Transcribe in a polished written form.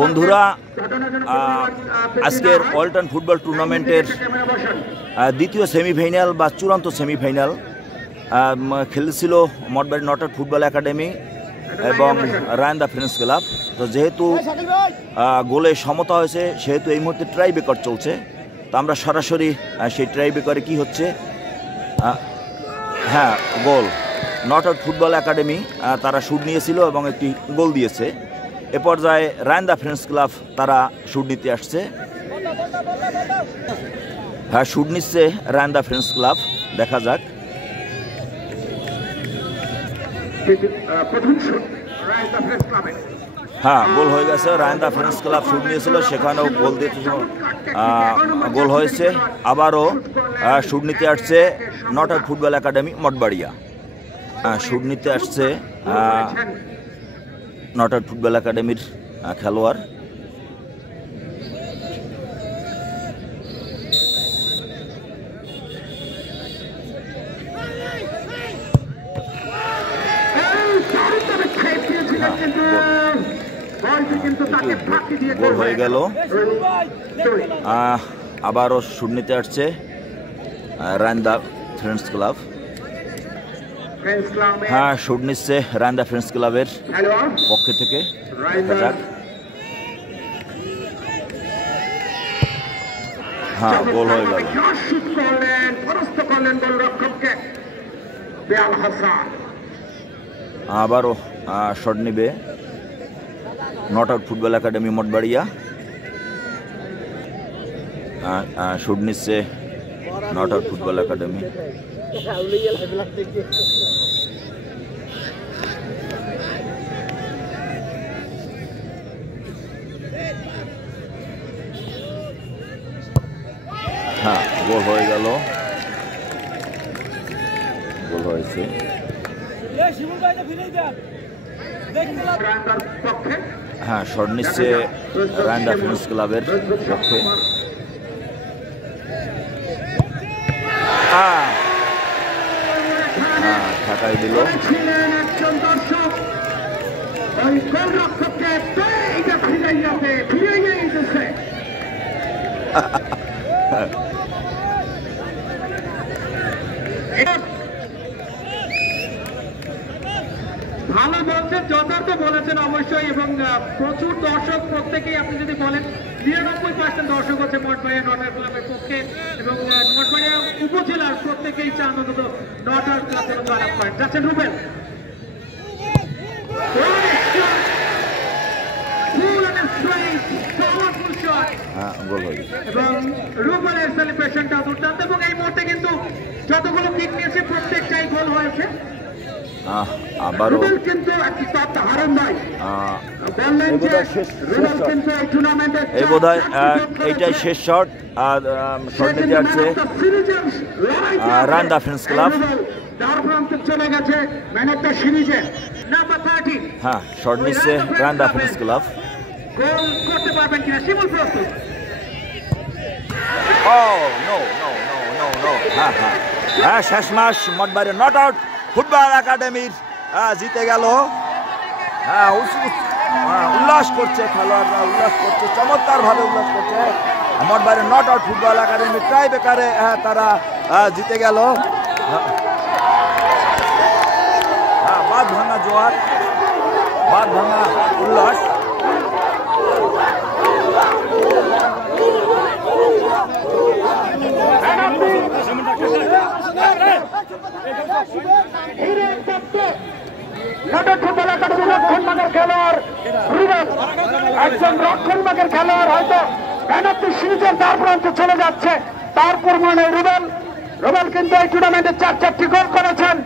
বন্ধুরা, আজকের ওয়ালটন ফুটবল টুর্নামেন্টের দ্বিতীয় সেমিফাইনাল বা চূড়ান্ত সেমিফাইনাল খেলেছিল মঠবাড়ি নটর ফুটবল একাডেমি এবং রায়ন্দা ফ্রেন্ডস ক্লাব। তো যেহেতু গোলে সমতা হয়েছে সেহেতু এই মুহূর্তে ট্রাই ব্রেকার চলছে। তো আমরা সরাসরি সেই ট্রাই ব্রেকারে কী হচ্ছে, হ্যাঁ গোল নটর ফুটবল একাডেমি তারা শুট নিয়েছিল এবং একটি গোল দিয়েছে। এ পর্যায়ে রায়ন্দা ফ্রেন্ডস ক্লাব তারা শুট নিতে আসছে। হ্যাঁ, শুট নিচ্ছে রায়ন্দা ফ্রেন্ডস ক্লাব, দেখা যাক। হ্যাঁ, গোল হয়ে গেছে। রায়ন্দা ফ্রেন্ডস ক্লাব শুট নিয়েছিল, সেখানেও গোল দিতে গোল হয়েছে। আবারও শুট নিতে আসছে Notre football academy Mathbaria. Shoot নিতে আসছে নটর ফুটবল একাডেমির খেলোয়াড়। গোল হয়ে গেল। আবারও শুট নিতে আসছে রায়ন্দা ফ্রেন্ডস ক্লাব। হ্যাঁ, শুট নিচ্ছে রায়ন্দা ফ্রেন্ডস ক্লাবের পক্ষ থেকে, দেখা যাক। হ্যাঁ, গোল হয়ে গেল। আবারও শট নিবে Notre football academy Mathbaria. Shoot নিচ্ছে নটর ফুটবল একাডেমি। হ্যাঁ, গোল হয়ে গেল, গোল হয়েছে। হ্যাঁ, শট নিচ্ছে রায়ন্দা ফ্রেন্ডস ক্লাবের পক্ষে। ঢাকায় দিল। ভালো বলছেন, যথার্থ বলেছেন অবশ্যই, এবং প্রচুর দর্শক, প্রত্যেকেই আপনি যদি বলেন ৯৯% দর্শক হচ্ছে মঠবাড়িয়া নটর ক্লাবের পক্ষে, এবং মঠবাড়িয়া উপজেলার প্রত্যেকেই চান অন্তত নটর ক্লাবের জয়লাভ করেন। যাচ্ছেন রুবেল, এবং রুবেলের সেলিব্রেশনটা দুর্দান্ত, এবং এই মুহূর্তে কিন্তু যতগুলো কিক নিয়েছে প্রত্যেকটাই গোল হয়েছে। আবারও এই বোধহয় এইটাই শেষ শট। শট নিতে আসছে রায়ন্দা ফ্রেন্ডস ক্লাব। হ্যাঁ, শট নিচ্ছে রায়ন্দা ফ্রেন্ডস ক্লাব। করতে পারবেন কিনা শিমুল প্রস্তুত? হ্যাঁ, শেষ মাস মঠবাড়ি নটর ফুটবল একাডেমির জিতে গেল। হ্যাঁ, উল্লাস করছে খেলোয়াড়রা, উল্লাস করছে, চমৎকার ভাবে উল্লাস করছে। মঠবাড়ি নটর ফুটবল একাডেমি ট্রাই বেকারে তারা জিতে গেল। হ্যাঁ, বাঁধ ভাঙা জোয়ার, বাঁধ ভাঙা উল্লাস। নটর ফুটবল একাডেমি রক্ষণভাগের খেলোয়াড় রুবেল, একজন রক্ষণভাগের খেলোয়াড়, হয়তো পেনাল্টি সিরিজের দ্বার প্রান্তে চলে যাচ্ছে। তারপর মনে রুবেল কিন্তু এই টুর্নামেন্টে ৪টি গোল করেছেন।